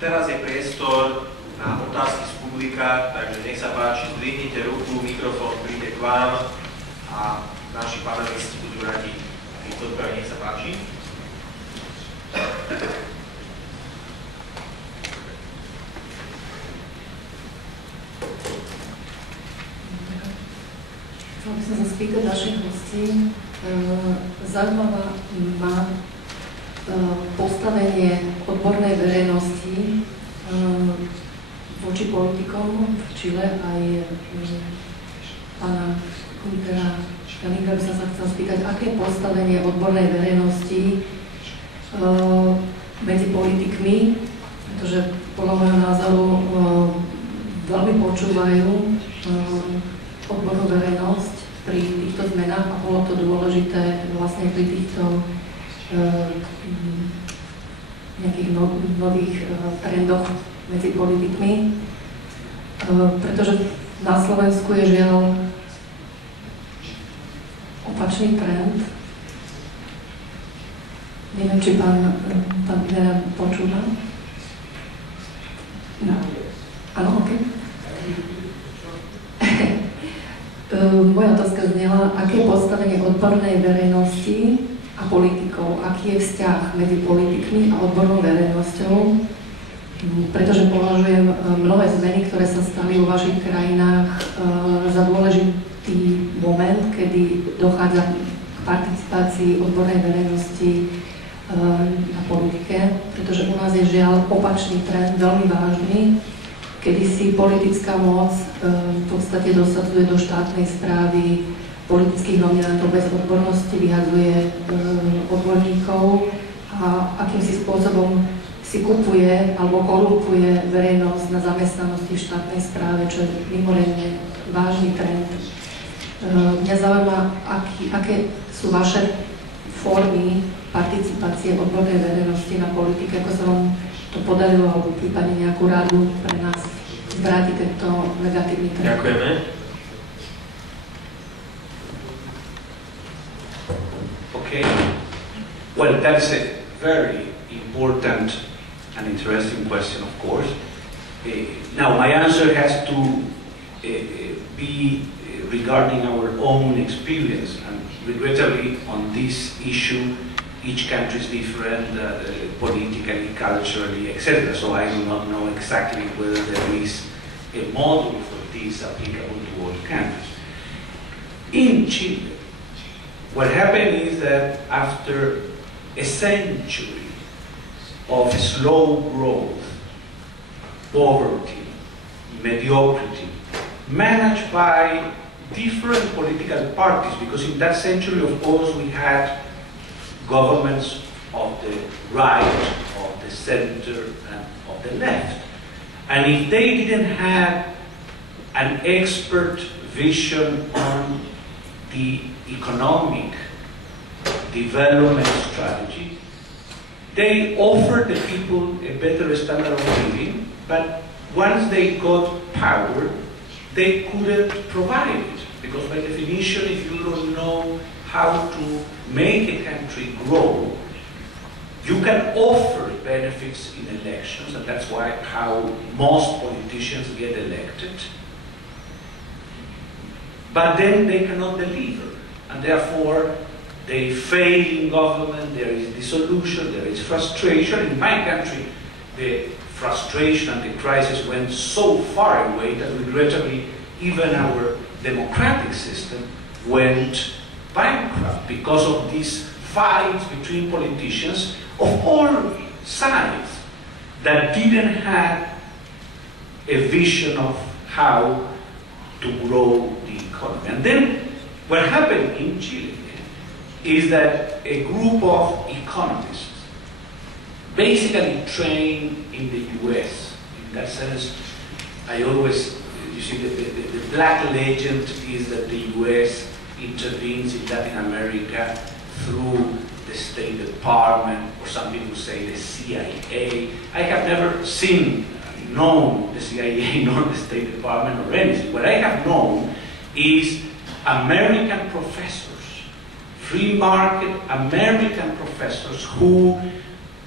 Teraz je priestor na otázky z publika, takže nech sa páči, zdvihnite ruku, mikrofón príde k vám a naši panelisti budú radi. Nech sa páči. Chcel by som sa spýtať našich hostí. Zaujímavá má postavenie odbornej verejnosti voči politikom v Čile aj pána Kalinga by som sa chcel spýtať, aké je postavenie odbornej verejnosti medzi politikmi, pretože podľa môjho názoru veľmi počúvajú odbornú verejnosť pri týchto zmenách a bolo to dôležité vlastne pri týchto nejakých nových trendoch medzi politikmi, pretože na Slovensku je žiaľ opačný trend. Neviem, či pán Bera počúva. No. Áno, ok. Moja otázka znela, aké je postavenie odbornej verejnosti a politikov, aký je vzťah medzi politikmi a odbornou verejnosťou, pretože považujem mnohé zmeny, ktoré sa stali vo vašich krajinách za dôležitý moment, kedy dochádza k participácii odbornej verejnosti na politike, pretože u nás je žiaľ opačný trend, veľmi vážny, kedy si politická moc v podstate dosadzuje do štátnej správy politických nominantov bez odbornosti, vyhadzuje odborníkov a akýmsi spôsobom si kupuje alebo korupuje verejnosť na zamestnanosti v štátnej správe, čo je mimoriadne vážny trend. Mňa zaujíma, aké sú vaše formy participácie odbornej verejnosti na politike, ako sa vám to podarilo, alebo prípadne nejakú radu pre nás zvrátiť tento negatívny trend. Ďakujeme. Okay. Well, that's a very important and interesting question, of course. Now, my answer has to be regarding our own experience, and regrettably on this issue, each country is different, politically, culturally, etc. So I do not know exactly whether there is a model for this applicable to all countries. In Chile, what happened is that after a century of slow growth, poverty, mediocrity, managed by different political parties, because in that century, of course, we had governments of the right, of the center, and of the left. And if they didn't have an expert vision on the economic development strategy, they offered the people a better standard of living, but once they got power, they couldn't provide it. Because by definition, if you don't know how to make a country grow, you can offer benefits in elections, and that's how most politicians get elected. But then they cannot deliver, and therefore they fail in government, there is dissolution, there is frustration. In my country, the frustration and the crisis went so far away that regrettably even our democratic system went bankrupt because of these fights between politicians of all sides that didn't have a vision of how to grow the economy. And then what happened in Chile is that a group of economists, basically trained in the US, in that sense, I always, you see, the black legend is that the US intervenes in Latin America through the State Department, or some people say the CIA. I have never known the CIA nor the State Department or anything. What I have known is American professors, free market American professors who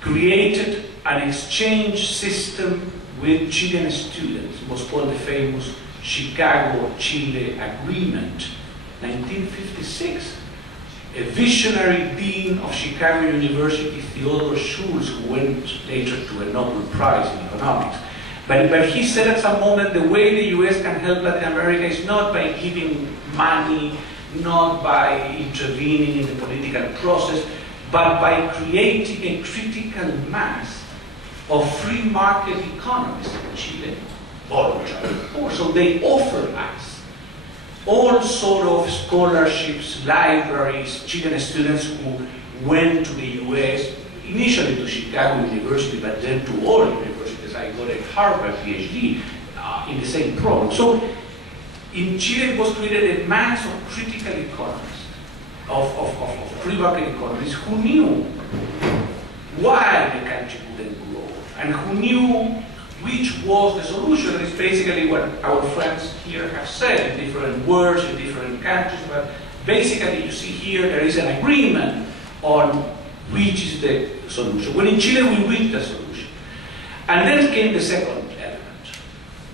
created an exchange system with Chilean students. It was called the famous Chicago-Chile Agreement, 1956. A visionary dean of Chicago University, Theodore Schultz, who went later to a Nobel Prize in economics. But he said at some moment, the way the US can help Latin America is not by giving money, not by intervening in the political process, but by creating a critical mass of free market economies in Chile, voluntary, of course. So they offer us all sort of scholarships, libraries, Chilean students who went to the US, initially to Chicago University, but then to all universities. I got a Harvard PhD in the same program. So in Chile was created a mass of critical economists, of free market economists who knew why the country couldn't grow and who knew which was the solution. It's basically what our friends here have said in different words, in different countries, but basically you see here there is an agreement on which is the solution. When in Chile we reached the solution. And then came the second element,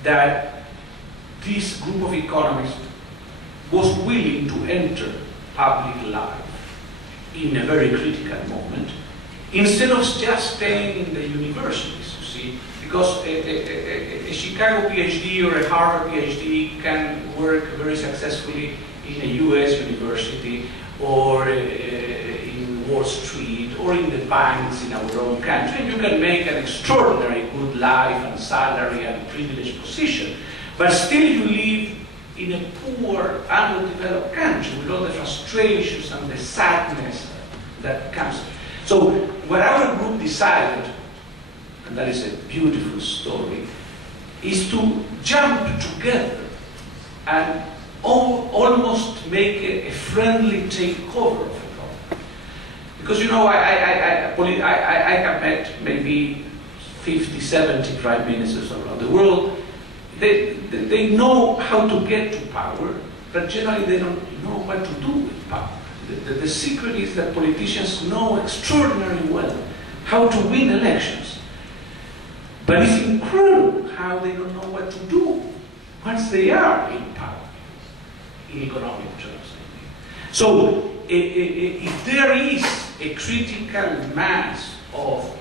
that this group of economists was willing to enter public life in a very critical moment, instead of just staying in the universities, you see. Because a Chicago PhD or a Harvard PhD can work very successfully in a US university or in Wall Street or in the banks in our own country. And you can make an extraordinary good life and salary and privileged position. But still you live in a poor, underdeveloped country with all the frustrations and the sadness that comes. So what our group decided, and that is a beautiful story, is to jump together and almost make a friendly takeover of the problem. Because, you know, I have met maybe 50, 70 prime ministers around the world. They know how to get to power, but generally they don't know what to do with power. The secret is that politicians know extraordinarily well how to win elections. But it's incredible how they don't know what to do once they are in power, in economic terms. So if there is a critical mass of,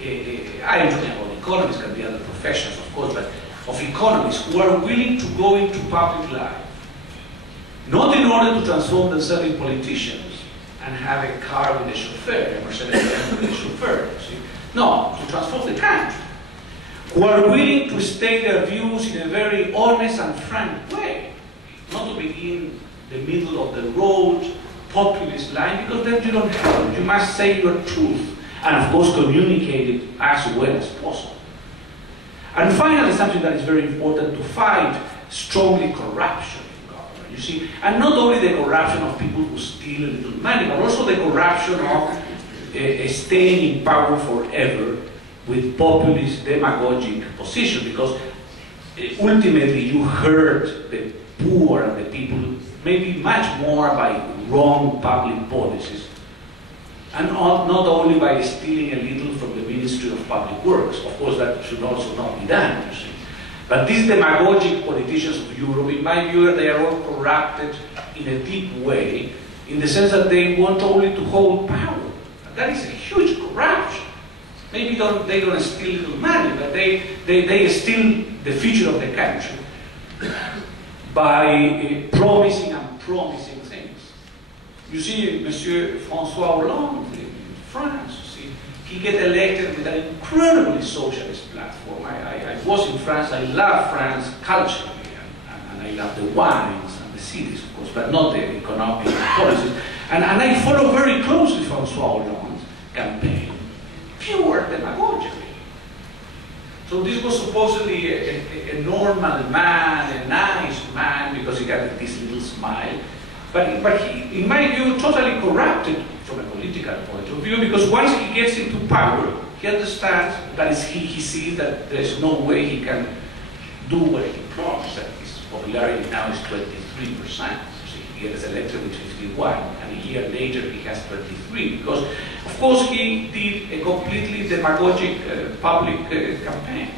I don't know about economists, can be other professions of course, but of economists who are willing to go into public life, not in order to transform themselves in politicians and have a car with a chauffeur, a Mercedes with a chauffeur, you see. No, to transform the country. Who are willing to state their views in a very honest and frank way, not to begin the middle of the road, populist line, because then you don't have it. You must say your truth, and of course communicate it as well as possible. And finally, something that is very important, to fight strongly corruption in government, you see, and not only the corruption of people who steal a little money, but also the corruption of staying in power forever with populist, demagogic position, because ultimately you hurt the poor and the people maybe much more by wrong public policies, and not only by stealing a little from the Ministry of Public Works. Of course, that should also not be done, you see. But these demagogic politicians of Europe, in my view, they are all corrupted in a deep way, in the sense that they want only to hold power. And that is a huge corruption. Maybe they don't steal little money, but they steal the future of the country by promising and promising things. You see, Monsieur François Hollande in France, you see, he get elected with an incredibly socialist platform. I was in France, I love France culturally, and I love the wines and the cities, of course, but not the economic policies. And I follow very closely François Hollande's campaign. Pure demagogy. So this was supposedly a normal man, a nice man, because he had this little smile. But he, in my view, totally corrupted from a political point of view, because once he gets into power, he understands that he sees that there's no way he can do what he promised. That his popularity now is 23%. See. gets elected with 51, and a year later he has 23, because of course he did a completely demagogic public campaign.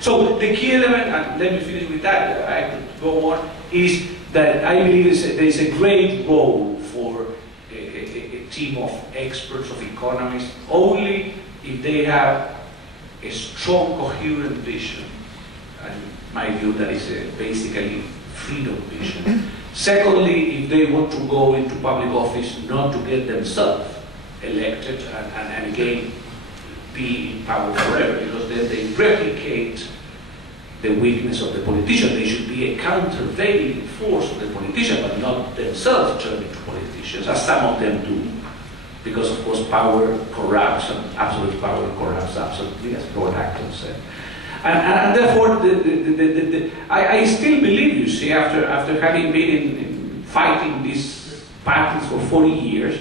So the key element, and let me finish with that, I could go on, is that I believe there is a great role for a team of experts, of economists, only if they have a strong, coherent vision. And my view, that is basically freedom vision. Secondly, if they want to go into public office, not to get themselves elected and again be in power forever, because then they replicate the weakness of the politician. They should be a countervailing force of the politician, but not themselves turn into politicians, as some of them do. Because of course power corrupts, and absolute power corrupts absolutely, as Lord Acton said. And therefore, I still believe, you see, after having been fighting these battles for 40 years,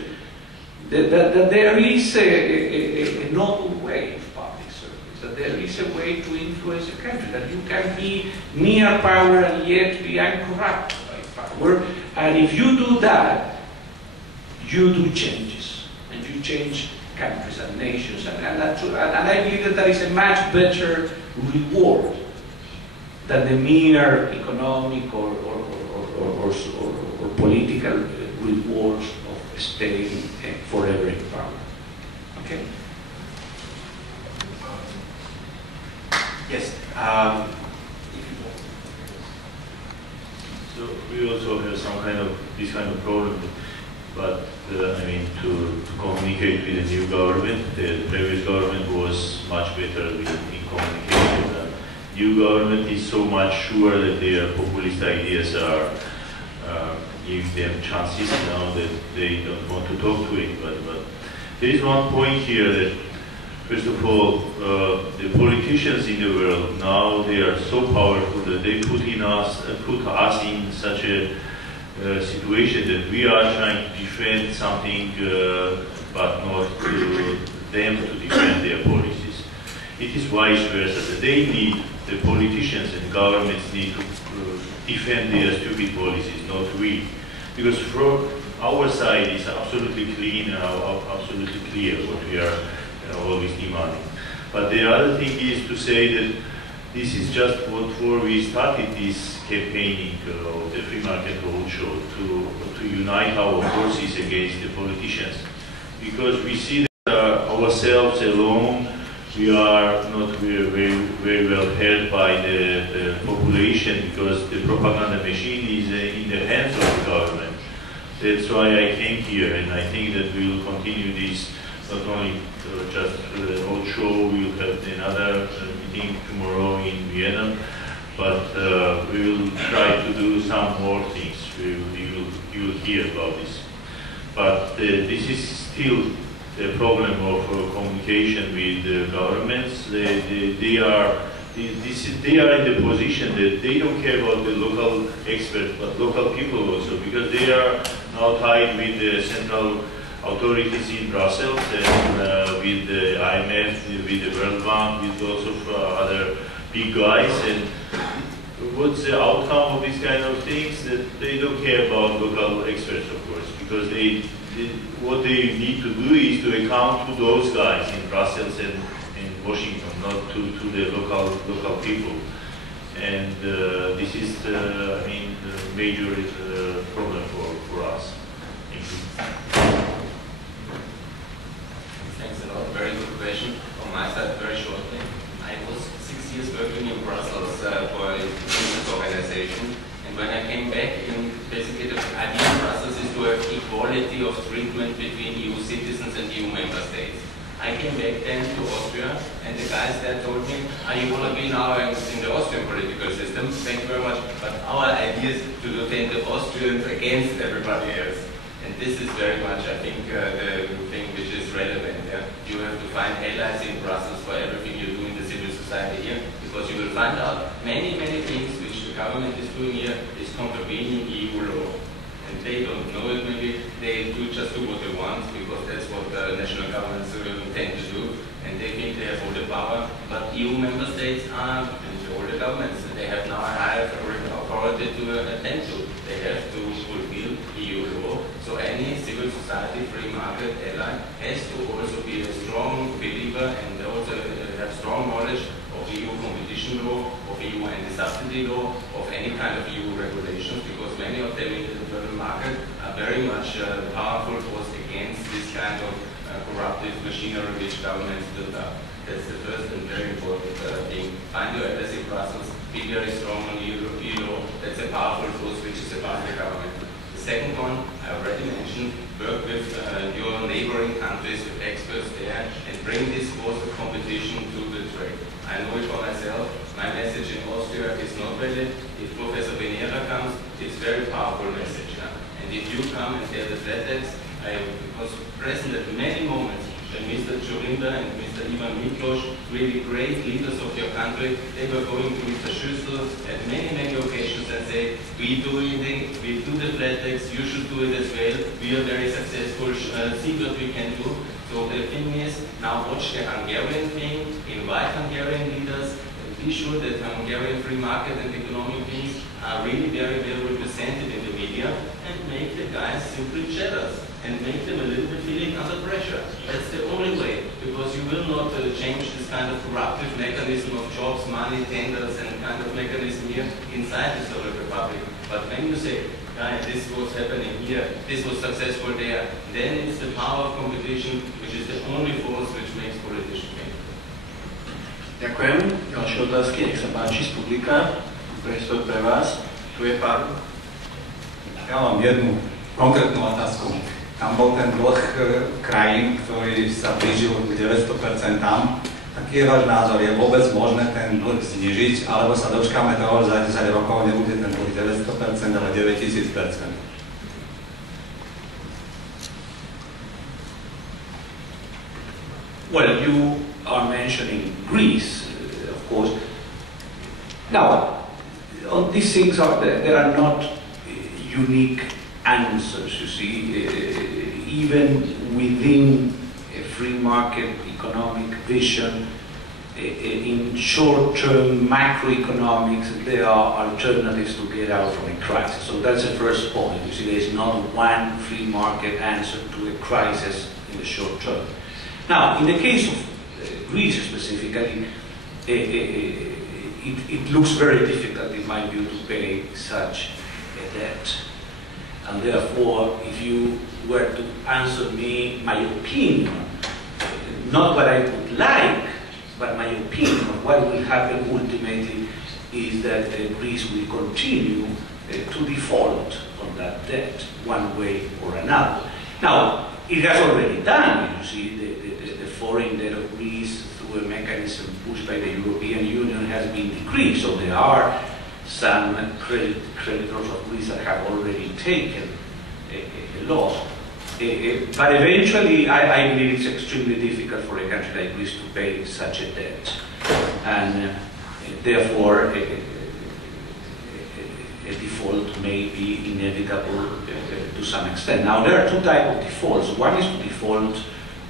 that there is a noble way of public service, that there is a way to influence a country, that you can be near power and yet be uncorrupted by power. And if you do that, you do changes, and you change countries and nations, and I believe that there is a much better reward than the mere economic or political rewards of staying forever in power. Okay? Yes. So we also have some kind of this kind of problem, but I mean to communicate with the new government. The previous government was much better in communication. The new government is so much sure that their populist ideas are giving them chances now that they don't want to talk to it. But there is one point here that, first of all, the politicians in the world now, they are so powerful that they put us in such a situation that we are trying to defend something, but not to them to defend their policies. It is vice versa, that they need, the politicians and governments need to defend their stupid policies, not we. Because from our side it's absolutely clean and absolutely clear what we are always demanding. But the other thing is to say that this is just what for we started this campaigning of the free market roadshow to unite our forces against the politicians, because we see that ourselves alone we are not very well held by the population, because the propaganda machine is in the hands of the government. That's why I came here, and I think that we will continue this, not only just roadshow, we will have another meeting tomorrow in Vienna, but we will try to do some more things. You will hear about this. But this is still the problem of communication with governments. They are in the position that they don't care about the local experts, but local people also, because they are now tied with the central authorities in Brussels and with the IMF, with the World Bank, with lots of other big guys. And what's the outcome of these kind of things? That they don't care about local experts, of course, because what they need to do is to account to those guys in Brussels and in Washington, not to the local people. And this is, I mean, the major problem for us. Thank you. Thanks a lot. Very good question. From my side, very shortly. I was 6 years working in Brussels for a business organization, and when I came back, basically the idea in Brussels is to have equality of treatment between EU citizens and EU member states. I came back then to Austria, and the guys there told me, you want to be now in the Austrian political system, thank you very much, but our idea is to defend the Austrians against everybody else. And this is very much, I think, the thing which is relevant. Yeah? You have to find allies in Brussels for everything you do in the civil society here, because you will find out many, many things which the government is doing here is contravening EU law. And they don't know it, maybe they just do what they want, because that's what the national governments tend to do, and they think they have all the power. But EU member states are, and all the governments, they have now a higher authority to attend to. They have to fulfill anti-free market ally has to also be a strong believer and also have strong knowledge of EU competition law, of EU anti-subsidy law, of any kind of EU regulations, because many of them in the internal market are very much powerful force against this kind of corruptive machinery which governments build up. That's the first and very important thing. Find your address in Brussels, be very strong on EU law. That's a powerful force which is above the government. The second one, I already mentioned, work with your neighboring countries, with experts there, and bring this force of competition to the trade. I know it for myself. My message in Austria is not valid. If Professor Venera comes, it's a very powerful message. And if you come and tell the flat tax, I was present at many moments when Mr. Churinda and Mr. Ivan Miklos, really great leaders of your country, they were going to Mr. Schüssel at many occasions and say, we do the flat tax, you should do it as well, we are very successful, see what we can do. So the thing is, now watch the Hungarian thing, invite Hungarian leaders, and be sure that Hungarian free market and economic things are really very well represented in the media, and make the guys simply jealous, and make them a little bit feeling under pressure. That's the only way, because you will not change this kind of corruptive mechanism of jobs, money, tenders, and kind of mechanism here inside the Soviet Republic. But when you say, guys, this was happening here, this was successful there, then it's the power of competition, which is the only force which makes politicians win. Ďakujem. Ďalšie otázky, nech sa páči z publika. Priestor pre vás. Tu je pán. Ja mám jednu konkrétnu otázku. Tam bol ten dlh krajín, ktorý sa blížil k 900%. Aký je váš názor? Je vôbec možné ten dlh znižiť, alebo sa dočkáme toho, že za 10 rokov nebude ten dlh 900%, ale 9000%? Well, you are mentioning Greece, of course. Now, on these things there are not unique answers, you see. Even within a free market economic vision, in short-term macroeconomics, there are alternatives to get out from a crisis. So that's the first point. You see, there is not one free market answer to a crisis in the short term. Now, in the case of Greece specifically, it looks very difficult, in my view, to pay such a debt. And therefore, if you were to answer me my opinion, not what I would like, but my opinion of what will happen ultimately is that Greece will continue to default on that debt one way or another. Now, it has already done, you see, the foreign debt of Greece through a mechanism pushed by the European Union has been decreased. So there are some creditors of Greece that have already taken a loss. But eventually, I believe it's extremely difficult for a country like Greece to pay such a debt. And therefore, a default may be inevitable to some extent. Now, there are two types of defaults. One is to default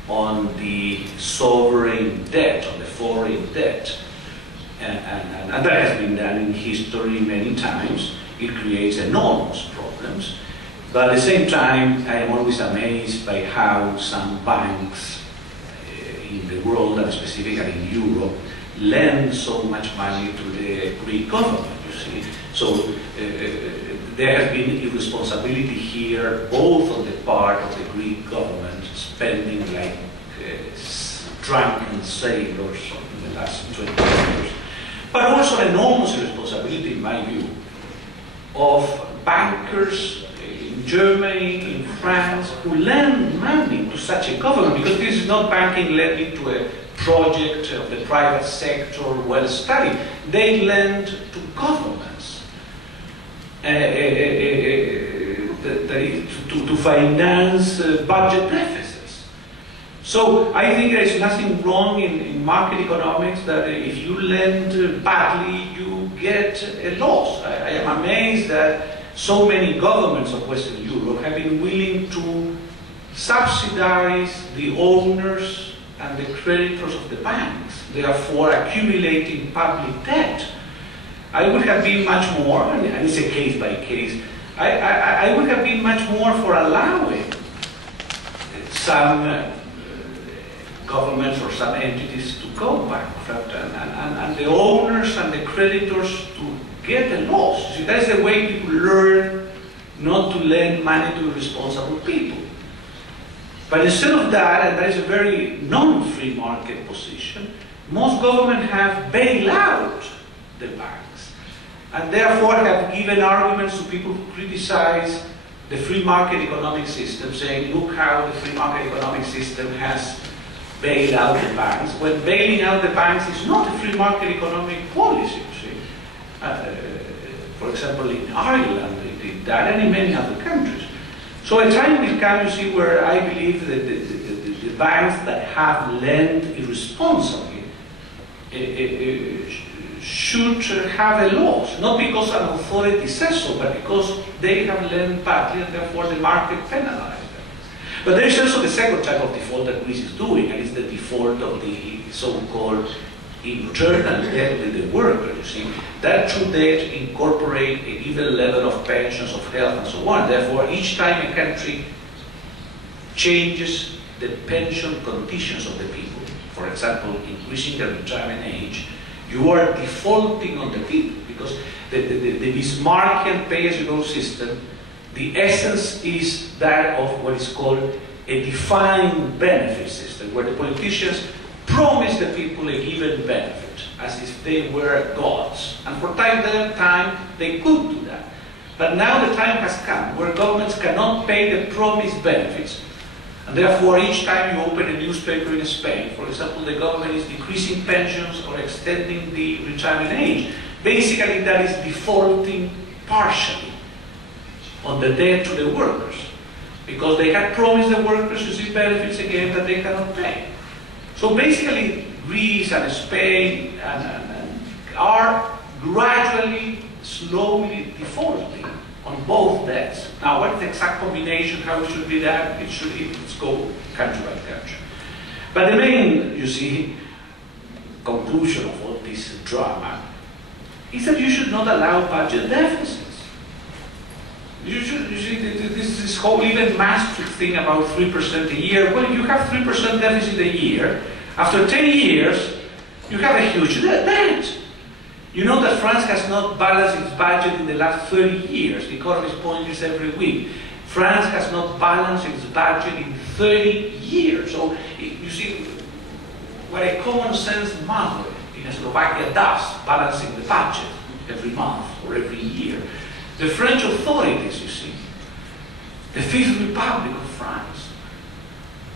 on the sovereign debt, on the foreign debt. And that has been done in history many times. It creates enormous problems. But at the same time, I am always amazed by how some banks in the world, and specifically in Europe, lend so much money to the Greek government, you see. So there has been irresponsibility here, both on the part of the Greek government, spending like drunken sailors in the last 20 years, but also an enormous responsibility, in my view, of bankers in Germany, in France, who lend money to such a government, because this is not banking lending to a project of the private sector well studied. They lend to governments to finance budget deficits. So I think there is nothing wrong in market economics that if you lend badly, you get a loss. I am amazed that so many governments of Western Europe have been willing to subsidize the owners and the creditors of the banks, therefore accumulating public debt. I would have been much more, and it's a case by case, I would have been much more for allowing some governments or some entities to go bankrupt, and the owners and the creditors to get a loss. See, that's the way people learn not to lend money to irresponsible people. But instead of that, and that is a very non-free market position, most governments have bailed out the banks, and therefore have given arguments to people who criticize the free market economic system, saying, look how the free market economic system has bailed out the banks, when bailing out the banks is not a free market economic policy, you see. For example, in Ireland, they did that, and in many other countries. So a time will come, you see, where I believe that the banks that have lent irresponsibly should have a loss, not because an authority says so, but because they have lent badly and therefore the market penalizes them. But there is also the second type of default that Greece is doing, and it's the default of the so-called internal debt with the worker, you see. That true debt incorporate a given level of pensions, of health, and so on. Therefore, each time a country changes the pension conditions of the people, for example, increasing the retirement age, you are defaulting on the people, because the Bismarckian pay-as-you-go system, the essence is that of what is called a defined benefit system, where the politicians promise the people a given benefit, as if they were gods. And for time they could do that. But now the time has come where governments cannot pay the promised benefits, and therefore each time you open a newspaper in Spain, for example, the government is decreasing pensions or extending the retirement age. Basically that is defaulting partially on the debt to the workers, because they had promised the workers to see benefits again that they cannot pay. So basically, Greece and Spain are gradually, slowly defaulting on both debts. Now, what is the exact combination, how it should be done? It's go country by country. But the main, you see, conclusion of all this drama is that you should not allow budget deficits. You see, this whole even Maastricht thing about 3% a year. Well, you have 3% deficit a year. After 10 years, you have a huge debt. You know that France has not balanced its budget in the last 30 years. The economists point this every week. France has not balanced its budget in 30 years. So, you see, what a common sense mother in Slovakia does, balancing the budget every month or every year. The French authorities, you see, the Fifth Republic of France,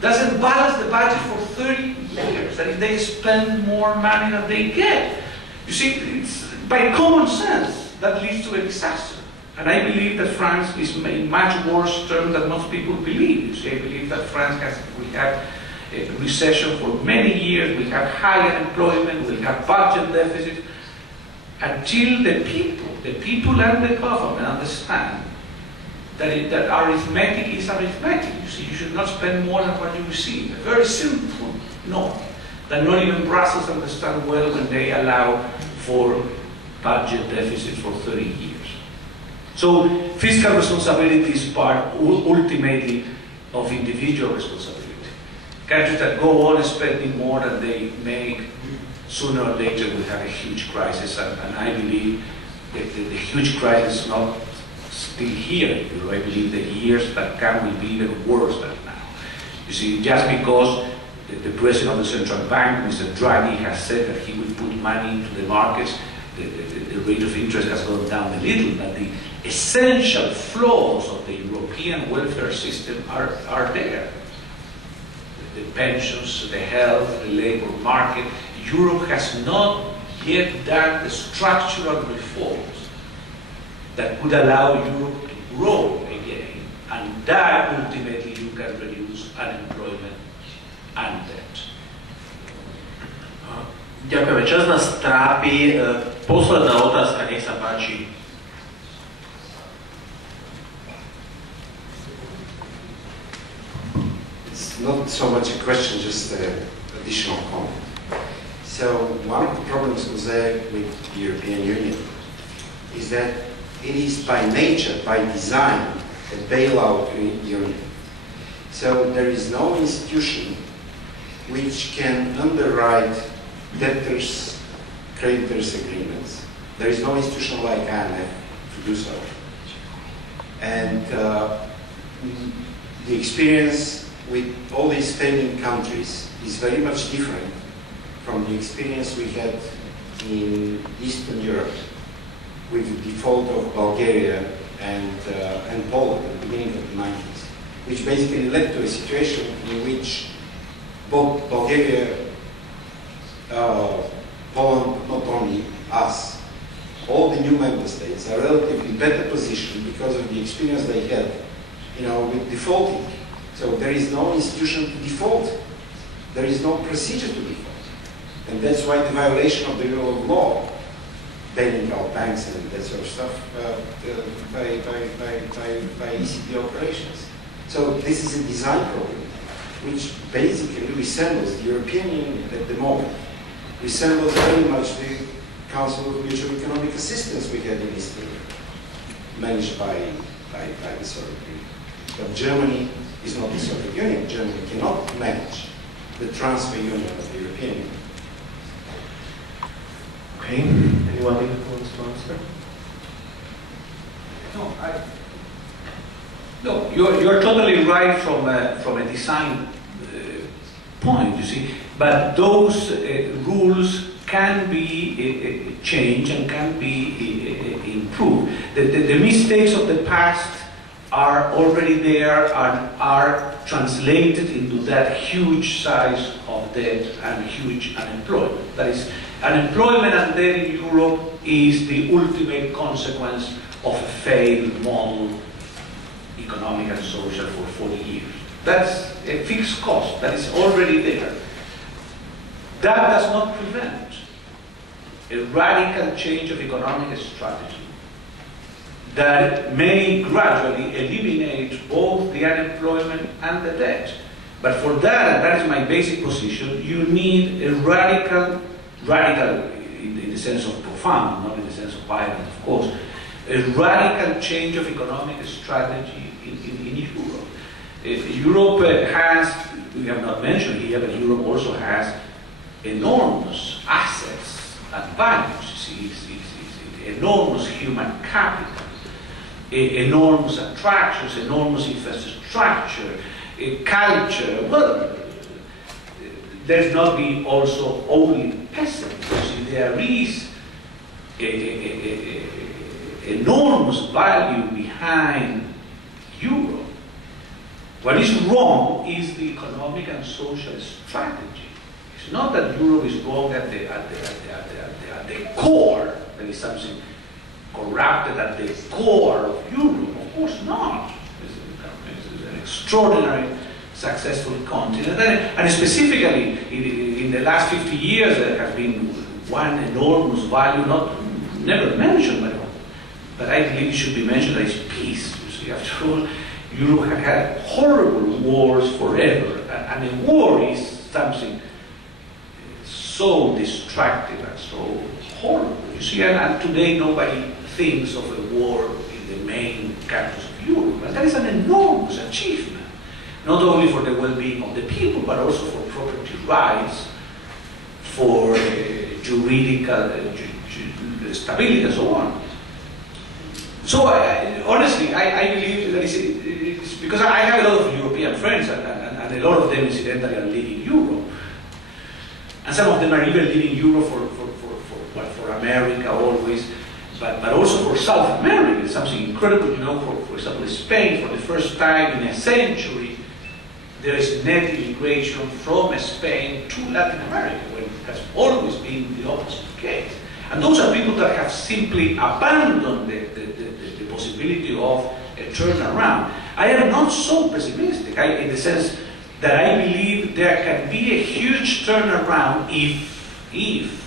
doesn't balance the budget for 30 years. That is, they spend more money than they get. You see, it's by common sense that leads to a disaster. And I believe that France is in much worse terms than most people believe. You see, I believe that France will have a recession for many years, will have high unemployment, will have budget deficits, until the people and the government understand that arithmetic is arithmetic. You see, you should not spend more than what you receive. A very simple norm that not even Brussels understand well when they allow for budget deficits for 30 years. So fiscal responsibility is part ultimately of individual responsibility. Countries that go on spending more than they make, sooner or later will have a huge crisis, and I believe that the huge crisis is not still here. I believe the years that come will be even worse than now. You see, just because the president of the central bank, Mr. Draghi, has said that he will put money into the markets, the rate of interest has gone down a little, but the essential flaws of the European welfare system are there. The pensions, the health, the labor market. Europe has not yet done the structural reforms that could allow Europe to grow again, and that ultimately you can reduce unemployment and debt. Ďakujeme. Čas nás trápi. Posledná otázka, nech sa páči. It's not so much a question, just an additional comment. So one of the problems with the European Union is that it is by nature, by design, a bailout union. So there is no institution which can underwrite debtors, creditors agreements. There is no institution like IMF to do so. And the experience with all these failing countries is very much different from the experience we had in Eastern Europe with the default of Bulgaria and Poland at the beginning of the 90s, which basically led to a situation in which both Bulgaria, Poland, not only us, all the new member states are relatively better positioned because of the experience they had, with defaulting. So there is no institution to default. There is no procedure to default. And that's why the violation of the rule of law, bailing out banks and that sort of stuff, by ECB operations. So this is a design problem, which basically resembles the European Union at the moment, resembles very much the Council of Mutual Economic Assistance we had in Eastern Europe, managed by the Soviet Union. But Germany is not the Soviet Union. Germany cannot manage the transfer union of the European Union. Okay, anyone who wants to answer? No, you're totally right from a design point, you see, but those rules can be changed and can be improved. The mistakes of the past are already there and are translated into that huge size of debt and huge unemployment. That is, unemployment and debt in Europe is the ultimate consequence of a failed model, economic and social, for 40 years. That's a fixed cost that is already there. That does not prevent a radical change of economic strategy that may gradually eliminate both the unemployment and the debt. But for that, and that is my basic position, you need a radical in the sense of profound, not in the sense of violent, of course, a radical change of economic strategy in Europe. Europe has, we have not mentioned here, but Europe also has enormous assets and values. It's enormous human capital, enormous attractions, enormous infrastructure, culture. Well, there's not be also only peasants. There is enormous value behind Europe. What is wrong is the economic and social strategy. It's not that Europe is wrong at the core. There is something corrupted at the core of Europe. Of course not. It's an extraordinary, successful continent. And specifically, in the last 50 years, there has been one enormous value, never mentioned, but I believe it should be mentioned, that is peace. You see, after all, Europe has had horrible wars forever, and a war is something so destructive and so horrible. You see, and today nobody thinks of a war in the main countries of Europe, and that is an enormous achievement, not only for the well-being of the people, but also for property rights, for juridical stability, and so on. So, honestly, I believe that it's because I have a lot of European friends, and a lot of them, incidentally, are living in Europe. And some of them are even leaving Europe for America always, but also for South America. Something incredible, you know, for example, Spain, for the first time in a century, there is net immigration from Spain to Latin America, when it has always been the opposite case. And those are people that have simply abandoned the possibility of a turnaround. I am not so pessimistic, in the sense that I believe there can be a huge turnaround if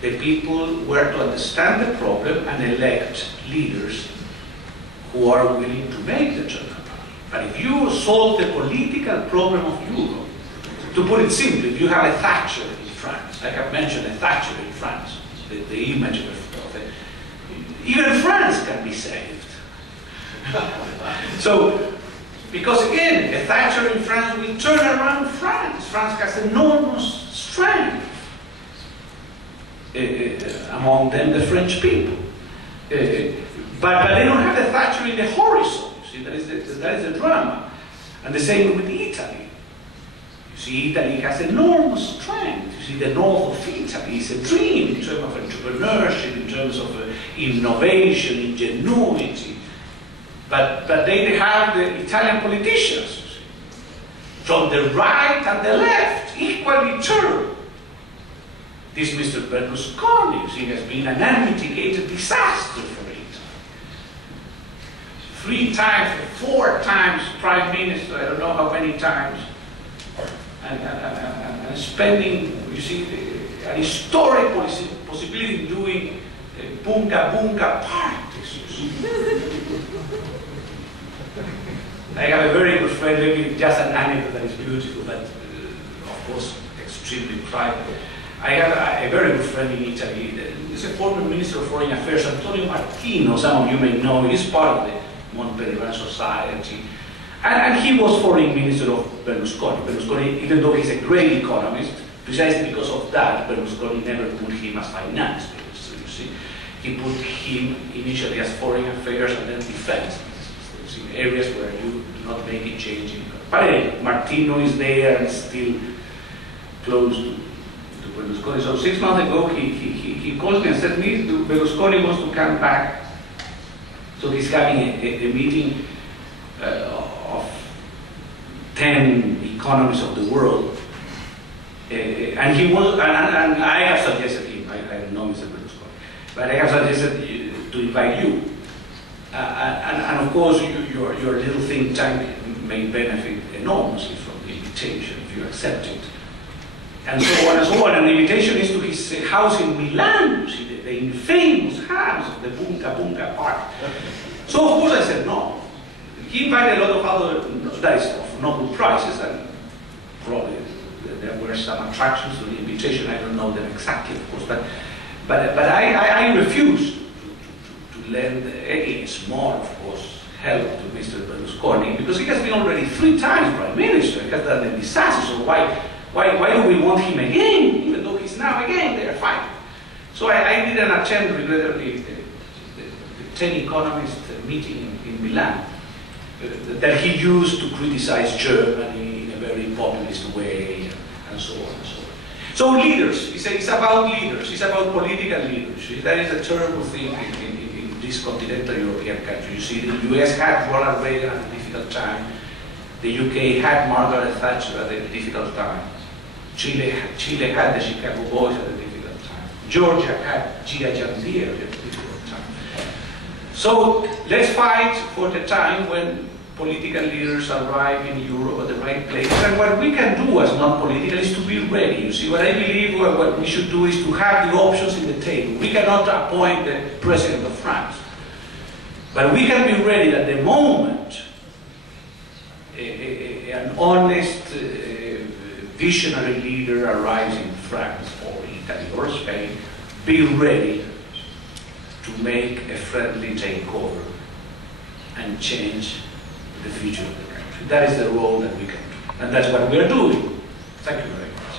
the people were to understand the problem and elect leaders who are willing to make the turnaround. But if you solve the political problem of Europe, to put it simply, if you have a Thatcher in France, I have mentioned a Thatcher in France, the image of it, even France can be saved. So, Because again, a Thatcher in France will turn around France. France has enormous strength. Among them, the French people. But they don't have the Thatcher in the horizon. You see, that is the drama. And the same with Italy. You see, Italy has enormous strength. You see, the north of Italy is a dream in terms of entrepreneurship, in terms of innovation, ingenuity. But they have the Italian politicians, you see, from the right and the left, equally terrible. This Mr. Berlusconi, you see, has been an unmitigated disaster for Italy. 3 times, 4 times Prime Minister, I don't know how many times, and spending, you see, an historic possibility of doing bunga bunga parties. I have a very good friend, maybe just an anecdote that is beautiful, but of course extremely private. I have a very good friend in Italy. He's a former Minister of Foreign Affairs, Antonio Martino. Some of you may know. He's part of the Montpellier Society. And he was Foreign Minister of Berlusconi. Berlusconi, even though he's a great economist, precisely because of that, Berlusconi never put him as finance minister, you see. He put him initially as Foreign Affairs and then Defense. In areas where you do not make it changing. But anyway, Martino is there and still close to Berlusconi. So 6 months ago, he called me and said, Berlusconi wants to come back. So he's having a meeting of 10 economists of the world. And he was, and I have suggested him, I don't know Mr. Berlusconi, but I have suggested to invite you. And of course, your little think tank may benefit enormously from the invitation if you accept it. And so on and so on. And the invitation is to his house in Milan, you see, the infamous house of the Bunga Bunga Park. So of course I said no. He invited a lot of other of Nobel Prizes, and probably there were some attractions to the invitation. I don't know them exactly, of course, but I refused to lend a small, of course, help to Mr. Berlusconi, because he has been already 3 times Prime Minister. He has done a disaster, so why do we want him again, even though he's now again there fighting? So I did an attempt, regrettably, the 10 economist meeting in Milan, that he used to criticize Germany in a very populist way, and so on and so on. So leaders, it's about leaders, it's about political leaders. That is a terrible thing in this continental European country. You see, the US had Ronald Reagan at a difficult time. The UK had Margaret Thatcher at a difficult time. Chile had the Chicago Boys at a difficult time. Georgia had Gia Jandir at a difficult time. So let's fight for the time when political leaders arrive in Europe at the right place. And what we can do as non-political is to be ready. You see, what I believe what we should do is to have the options in the table. We cannot appoint the President of France. But we can be ready at the moment an honest, visionary leader arrives in France or Italy or Spain, be ready to make a friendly takeover and change the future of the country. That is the role that we can do. And that's what we are doing. Thank you very much.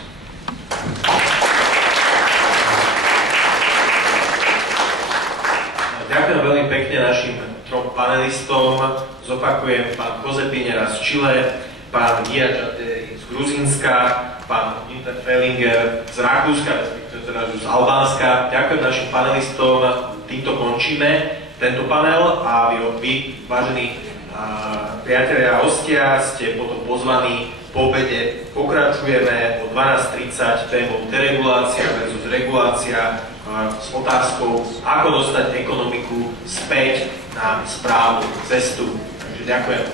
Ďakujem veľmi pekne našim 3 panelistom. Zopakujem, pán Jose Piñera z Chile, pán Giačate z Gruzínska, pán Günter Fellinger z Rakúska, respektíve teda z Albánska. Ďakujem našim panelistom. Týmto končíme tento panel a vy vážení priatelia a hostia, ste potom pozvaní po obede. Pokračujeme o 12:30 témou deregulácia versus regulácia s otázkou, ako dostať ekonomiku späť na správnu cestu. Takže ďakujem.